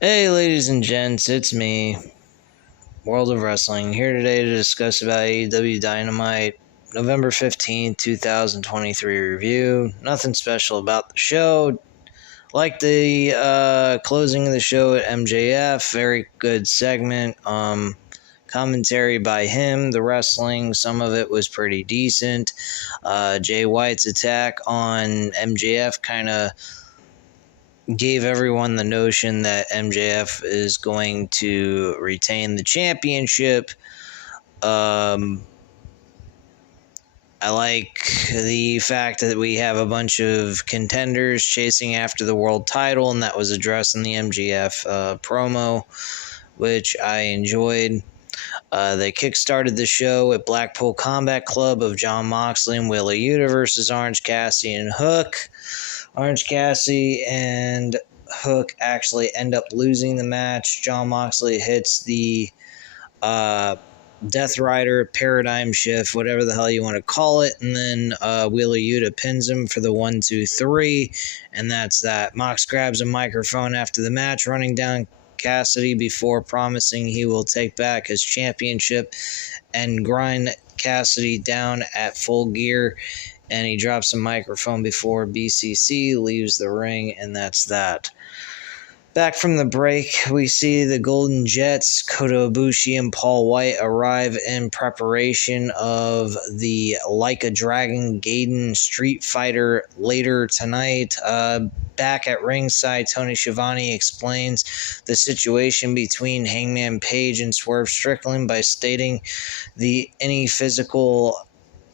Hey, ladies and gents, it's me, World of Wrestling, here today to discuss about AEW Dynamite, November 15th, 2023 review. Nothing special about the show. Like the closing of the show at MJF, very good segment. Commentary by him, the wrestling, some of it was pretty decent. Jay White's attack on MJF kind of gave everyone the notion that MJF is going to retain the championship. Um, I like the fact that we have a bunch of contenders chasing after the world title, and that was addressed in the MJF promo, which I enjoyed. They kickstarted the show at Blackpool Combat Club of Jon Moxley and Wheeler Yuta versus Orange Cassidy and Hook. Orange Cassidy and Hook actually end up losing the match. Jon Moxley hits the Death Rider paradigm shift, whatever the hell you want to call it, and then Wheeler Yuta pins him for the 1-2-3, and that's that. Mox grabs a microphone after the match, running down Cassidy before promising he will take back his championship and grind Cassidy down at Full Gear, and he drops a microphone before BCC leaves the ring, and that's that. Back from the break, we see the Golden Jets, Kota Ibushi and Paul White arrive in preparation of the Like a Dragon Gaiden Street Fighter later tonight. Back at ringside, Tony Schiavone explains the situation between Hangman Page and Swerve Strickland by stating any physical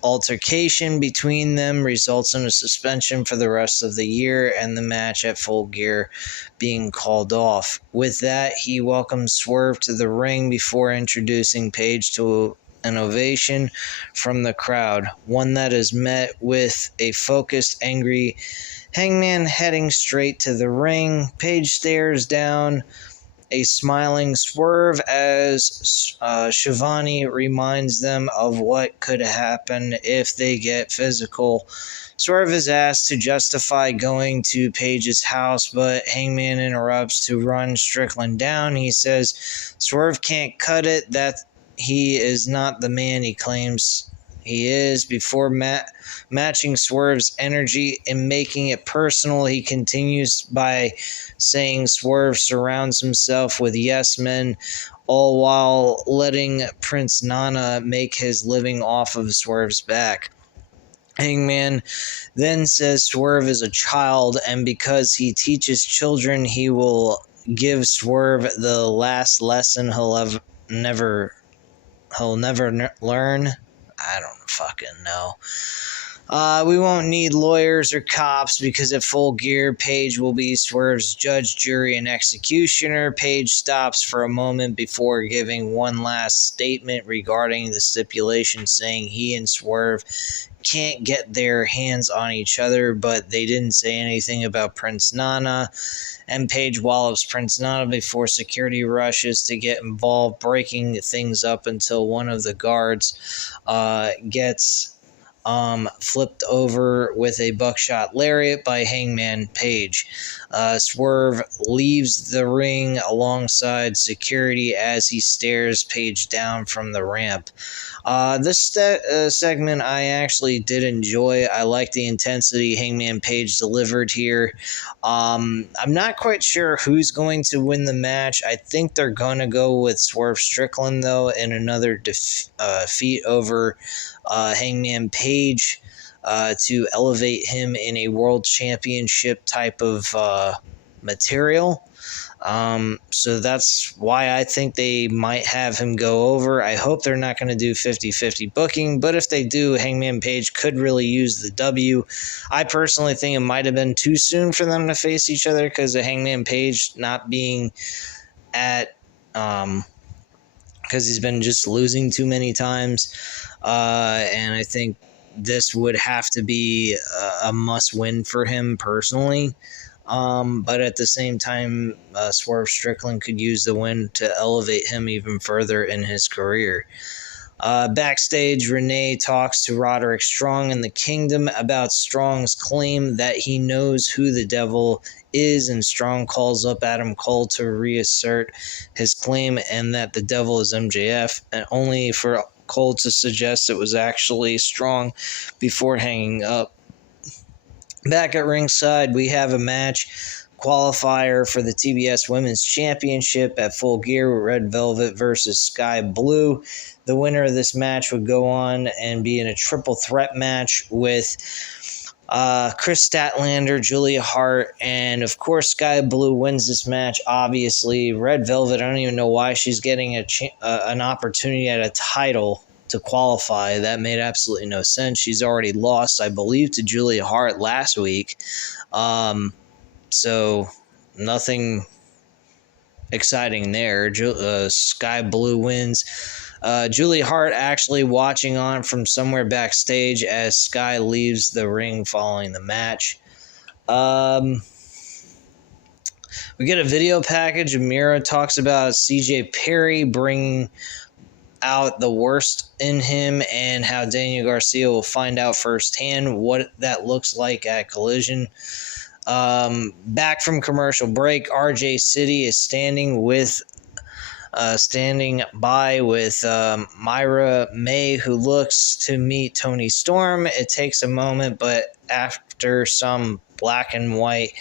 altercation between them results in a suspension for the rest of the year and the match at Full Gear being called off. With that, he welcomes Swerve to the ring before introducing Page to an ovation from the crowd, one that is met with a focused, angry Hangman heading straight to the ring. Page stares down a smiling Swerve as Schiavone reminds them of what could happen if they get physical. Swerve is asked to justify going to Page's house, but Hangman interrupts to run Strickland down. He says Swerve can't cut it, that he is not the man he claims he is. Before matching Swerve's energy and making it personal, he continues by saying Swerve surrounds himself with yes men, all while letting Prince Nana make his living off of Swerve's back. Hangman then says Swerve is a child, and because he teaches children, he will give Swerve the last lesson he'll never learn. I don't fucking know. We won't need lawyers or cops because at Full Gear, Page will be Swerve's judge, jury, and executioner. Page stops for a moment before giving one last statement regarding the stipulation, saying he and Swerve can't get their hands on each other, but they didn't say anything about Prince Nana. And Page wallops Prince Nana before security rushes to get involved, breaking things up until one of the guards gets flipped over with a buckshot lariat by Hangman Page. Swerve leaves the ring alongside security as he stares Page down from the ramp. This segment I actually did enjoy. I like the intensity Hangman Page delivered here. I'm not quite sure who's going to win the match. I think they're going to go with Swerve Strickland, though, in another defeat over Hangman Page to elevate him in a world championship type of material. So that's why I think they might have him go over. I hope they're not going to do 50-50 booking, but if they do, Hangman Page could really use the W. I personally think it might have been too soon for them to face each other because of Hangman Page not being at because he's been just losing too many times, and I think this would have to be a must-win for him personally. But at the same time, Swerve Strickland could use the win to elevate him even further in his career. Backstage, Renee talks to Roderick Strong and the Kingdom about Strong's claim that he knows who the devil is, and Strong calls up Adam Cole to reassert his claim and that the devil is MJF, and only for Cole to suggest it was actually Strong before hanging up. Back at ringside, we have a match qualifier for the TBS Women's Championship at Full Gear with Red Velvet versus Sky Blue. The winner of this match would go on and be in a triple threat match with Chris Statlander, Julia Hart, and of course Sky Blue wins this match. Obviously, Red Velvet, I don't even know why she's getting an opportunity at a title to qualify. That made absolutely no sense. She's already lost, I believe, to Julia Hart last week. So nothing exciting there. Sky Blue wins. Julia Hart actually watching on from somewhere backstage as Sky leaves the ring following the match. We get a video package. Mira talks about CJ Perry bringing out the worst in him and how Daniel Garcia will find out firsthand what that looks like at Collision. Back from commercial break, RJ City is standing by with Myra May, who looks to meet Tony Storm. It takes a moment, but after some black and white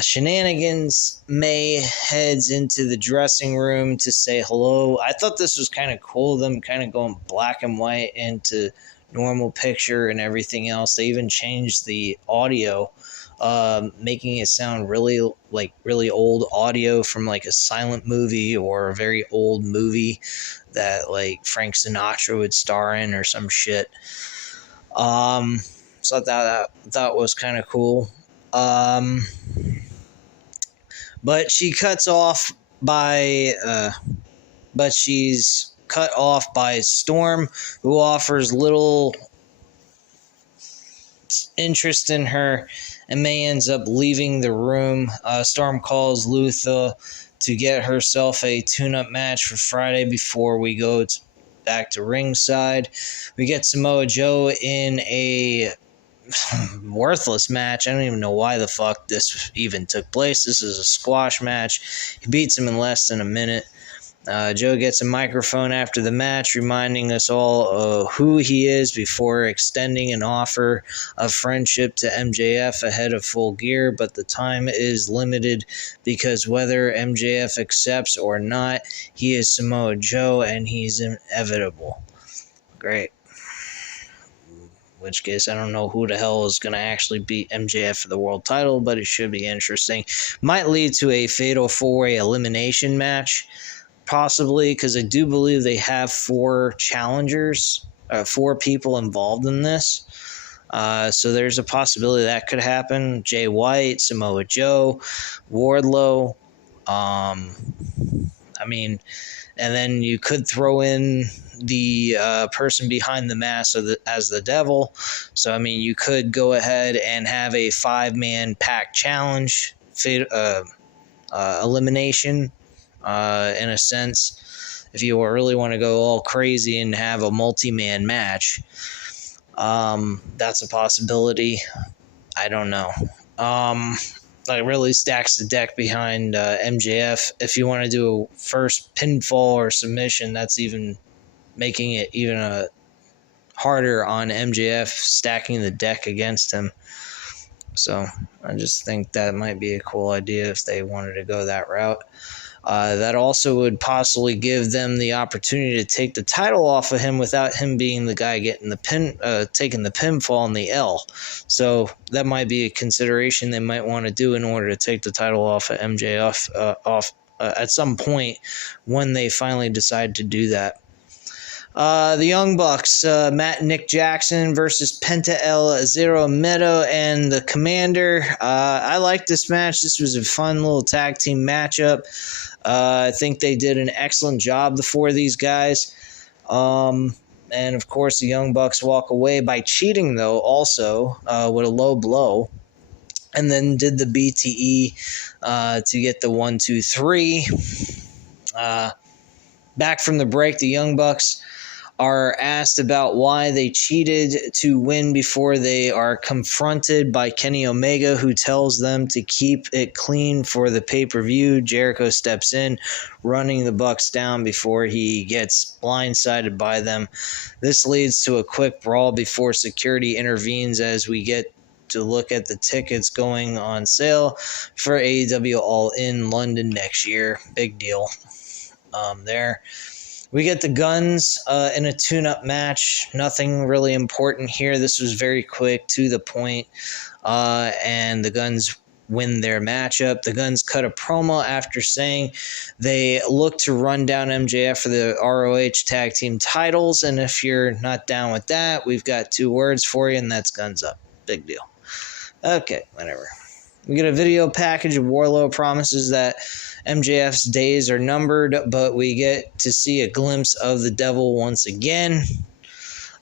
shenanigans, May heads into the dressing room to say hello. I thought this was kind of cool, them kind of going black and white into normal picture and everything else. They even changed the audio, making it sound really old audio from like a silent movie or a very old movie that like Frank Sinatra would star in or some shit. So that was kind of cool. But she's cut off by Storm, who offers little interest in her, and May ends up leaving the room. Storm calls Luther to get herself a tune-up match for Friday before we go back to ringside. We get Samoa Joe in a worthless match. I don't even know why the fuck this even took place. This is a squash match. He beats him in less than a minute. Joe gets a microphone after the match, reminding us all who he is before extending an offer of friendship to MJF ahead of Full Gear, but the time is limited because whether MJF accepts or not, he is Samoa Joe and he's inevitable. Great. In which case, I don't know who the hell is going to actually beat MJF for the world title, but it should be interesting. Might lead to a fatal four-way elimination match, possibly, because I do believe they have 4 challengers, 4 people involved in this. So there's a possibility that could happen. Jay White, Samoa Joe, Wardlow. And then you could throw in the person behind the mask as the devil. So, you could go ahead and have a 5-man pack challenge, elimination, in a sense, if you really want to go all crazy and have a multi-man match. That's a possibility. I don't know. It really stacks the deck behind MJF. If you want to do a first pinfall or submission, that's even making it even harder on MJF, stacking the deck against him. So I just think that might be a cool idea if they wanted to go that route. That also would possibly give them the opportunity to take the title off of him without him being the guy getting taking the pinfall and the L. So that might be a consideration they might want to do in order to take the title off of MJF at some point when they finally decide to do that. The Young Bucks, Matt and Nick Jackson versus Penta El Zero Miedo and the Commander. I like this match. This was a fun little tag team matchup. I think they did an excellent job, the 4 of these guys. And, of course, the Young Bucks walk away by cheating, though, also with a low blow. And then did the BTE to get the 1, 2, 3. Back from the break, the Young Bucks are asked about why they cheated to win before they are confronted by Kenny Omega, who tells them to keep it clean for the pay-per-view. Jericho steps in, running the Bucks down before he gets blindsided by them. This leads to a quick brawl before security intervenes as we get to look at the tickets going on sale for AEW All In London next year. Big deal there. We get the Guns in a tune-up match. Nothing really important here. This was very quick, to the point, and the Guns win their matchup. The Guns cut a promo after saying they look to run down MJF for the ROH Tag Team titles, and if you're not down with that, we've got 2 words for you, and that's Guns Up. Big deal. Okay, whatever. We get a video package of Wardlow promises that MJF's days are numbered, but we get to see a glimpse of the devil once again.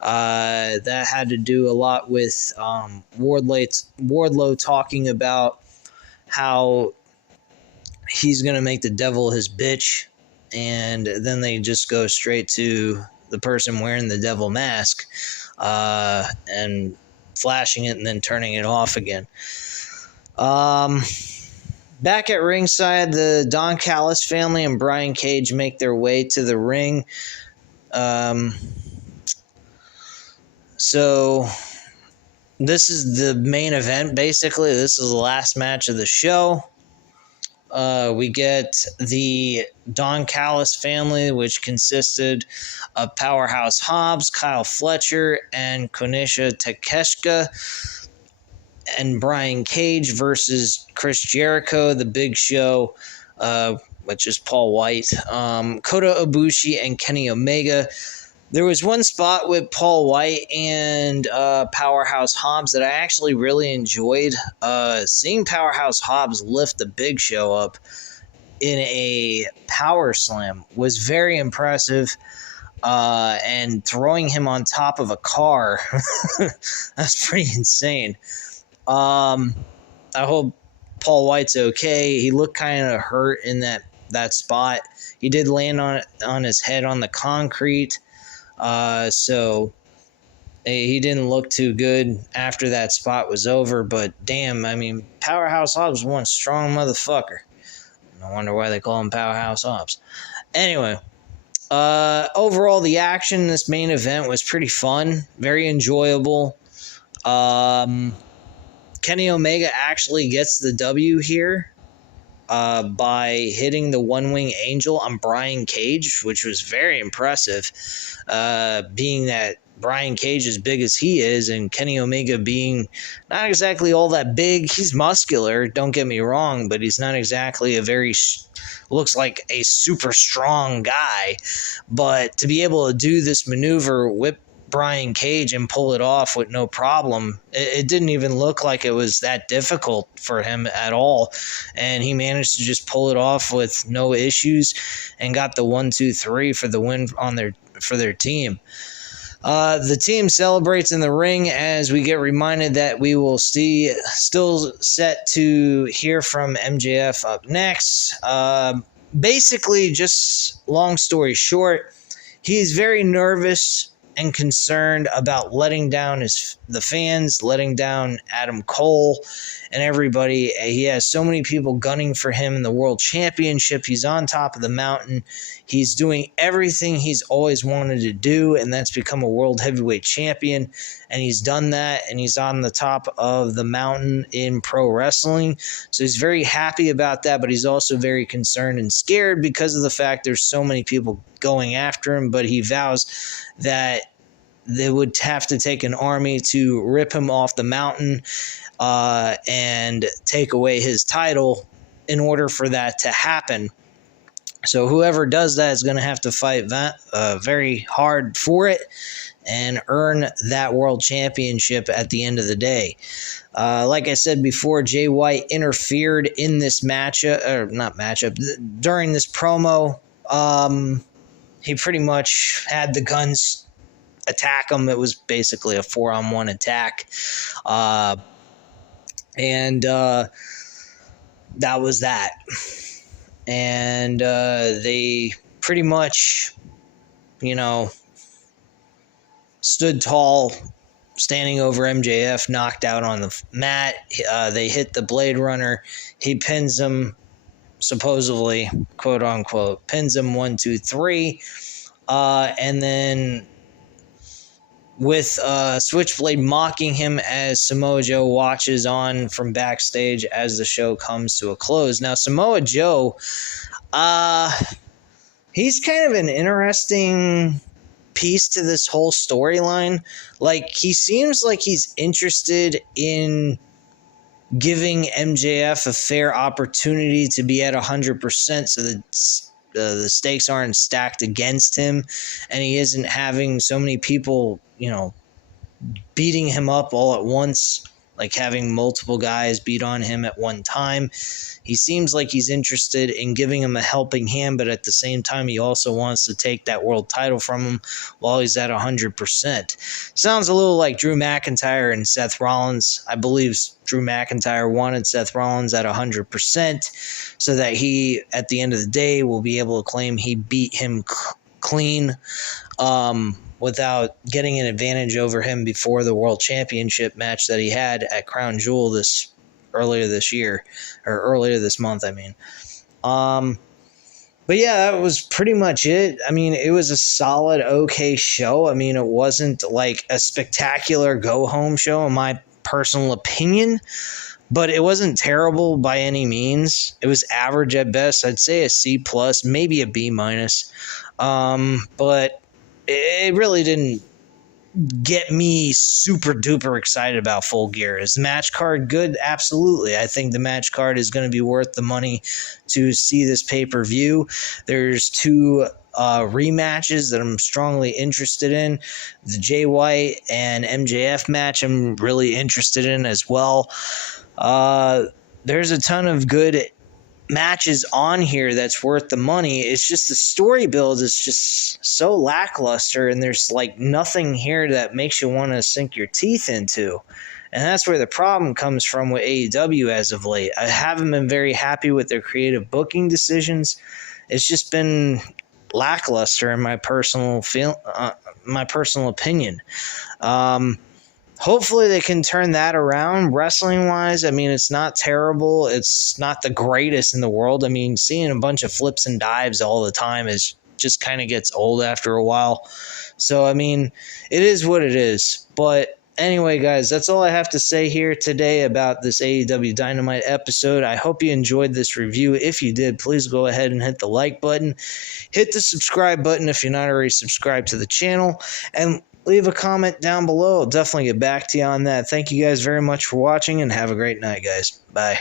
That had to do a lot with Wardlow talking about how he's going to make the devil his bitch, and then they just go straight to the person wearing the devil mask and flashing it and then turning it off again. Back at ringside, the Don Callis family and Brian Cage make their way to the ring. So this is the main event, basically. This is the last match of the show. We get the Don Callis family, which consisted of Powerhouse Hobbs, Kyle Fletcher, and Konisha Takeshita, and Brian Cage versus Chris Jericho, the Big Show, which is Paul White, Kota Ibushi, and Kenny Omega. There was one spot with Paul White and Powerhouse Hobbs that I actually really enjoyed. Seeing Powerhouse Hobbs lift the Big Show up in a power slam was very impressive. And throwing him on top of a car, that's pretty insane. I hope Paul White's okay. He looked kind of hurt in that spot. He did land on his head on the concrete, so he didn't look too good after that spot was over. But damn, I mean, Powerhouse Hobbs was one strong motherfucker. No wonder why they call him Powerhouse Hobbs. Anyway, overall, the action in this main event was pretty fun, very enjoyable. Kenny Omega actually gets the W here by hitting the one-wing angel on Brian Cage, which was very impressive, being that Brian Cage as big as he is, and Kenny Omega being not exactly all that big. He's muscular, don't get me wrong, but he's not exactly looks like a super strong guy. But to be able to do this maneuver, whip Brian Cage and pull it off with no problem, it didn't even look like it was that difficult for him at all, and he managed to just pull it off with no issues and got the 1-2-3 for the win for their team. The team celebrates in the ring as we get reminded that we will still set to hear from MJF up next. Basically, just long story short, he's very nervous and concerned about letting down the fans, letting down Adam Cole and everybody. He has so many people gunning for him in the World Championship. He's on top of the mountain. He's doing everything he's always wanted to do, and that's become a World Heavyweight Champion. And he's done that, and he's on the top of the mountain in pro wrestling. So he's very happy about that, but he's also very concerned and scared because of the fact there's so many people going after him. But he vows that they would have to take an army to rip him off the mountain and take away his title in order for that to happen. So whoever does that is going to have to fight very hard for it and earn that world championship at the end of the day. Like I said before, Jay White interfered in this during this promo. He pretty much had the Guns attack him. It was basically a 4-on-1 attack. And that was that. And they pretty much, stood tall, standing over MJF, knocked out on the mat. They hit the Blade Runner. He pins him, supposedly, quote unquote, pins him 1, 2, 3. And then with Switchblade mocking him as Samoa Joe watches on from backstage as the show comes to a close. Now, Samoa Joe, he's kind of an interesting piece to this whole storyline. Like, he seems like he's interested in giving MJF a fair opportunity to be at 100% so that the stakes aren't stacked against him, and he isn't having so many people, beating him up all at once, like having multiple guys beat on him at one time. He seems like he's interested in giving him a helping hand, but at the same time, he also wants to take that world title from him while he's at 100%. Sounds a little like Drew McIntyre and Seth Rollins. I believe Drew McIntyre wanted Seth Rollins at 100% so that he, at the end of the day, will be able to claim he beat him clean without getting an advantage over him before the World Championship match that he had at Crown Jewel earlier this month, I mean. But yeah, that was pretty much it. I mean, it was a solid, okay show. I mean, it wasn't like a spectacular go-home show in my personal opinion, but it wasn't terrible by any means. It was average at best. I'd say a C+, maybe a B-. But it really didn't get me super duper excited about Full Gear. Is the match card good? Absolutely. I think the match card is going to be worth the money to see this pay-per-view. There's 2 rematches that I'm strongly interested in. The Jay White and MJF match I'm really interested in as well. There's a ton of good matches on here that's worth the money. It's just the story build is just so lackluster, and there's like nothing here that makes you want to sink your teeth into. And that's where the problem comes from with AEW as of late. I haven't been very happy with their creative booking decisions. It's just been lackluster in my personal opinion. Hopefully they can turn that around wrestling-wise. I mean, it's not terrible. It's not the greatest in the world. I mean, seeing a bunch of flips and dives all the time is just kind of gets old after a while. So, I mean, it is what it is. But anyway, guys, that's all I have to say here today about this AEW Dynamite episode. I hope you enjoyed this review. If you did, please go ahead and hit the like button. Hit the subscribe button if you're not already subscribed to the channel. And leave a comment down below. I'll definitely get back to you on that. Thank you guys very much for watching, and have a great night, guys. Bye.